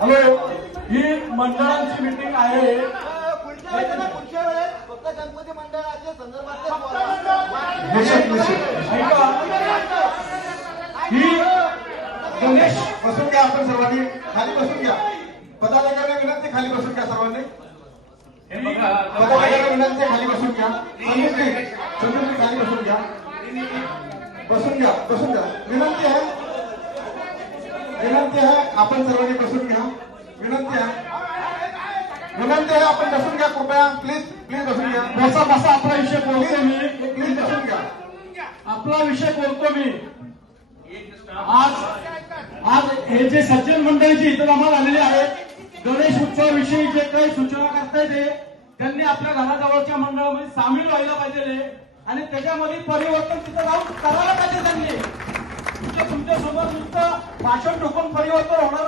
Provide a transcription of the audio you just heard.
Hello, ही मंडळांची meeting आहे. पुढच्या वेळेस फक्त गणपती मंडळाच्या संदर्भात ऐका, ही गणेश बसून घ्या. आपण सर्वांनी खाली बसून घ्या. पदाधिकाऱ्यांना विनंती, खाली बसून घ्या. सर्वांनी पदाधिकाऱ्यांना विनंती, खाली बसून घ्या. संदीपजी खाली बसून घ्या. बसून घ्या, बसून घ्या. विनंती आहे, विनंती आहे. आपण सर्वांनी बसून घ्या. विनंती आहे, विनंती आहे. आपण बसून घ्या कृपया. प्लीज प्लीज बसून घ्या. बसा बसा. आपला विषय बोलतो मी. प्लीज बसून घ्या. आपला विषय बोलतो मी. आज हे जे सज्जन मंडळीची इथं जमा झालेली आहेत, गणेश उत्सवाविषयी जे काही सूचना करतायत ते त्यांनी आपल्या घराजवळच्या मंडळामध्ये सामील व्हायला पाहिजे आणि त्याच्यामध्ये परिवर्तन तिथं जाऊन करायला पाहिजे. त्यांनी तुमच्या समोर नुसतं भाषण ठोकून परिवर्तन होणार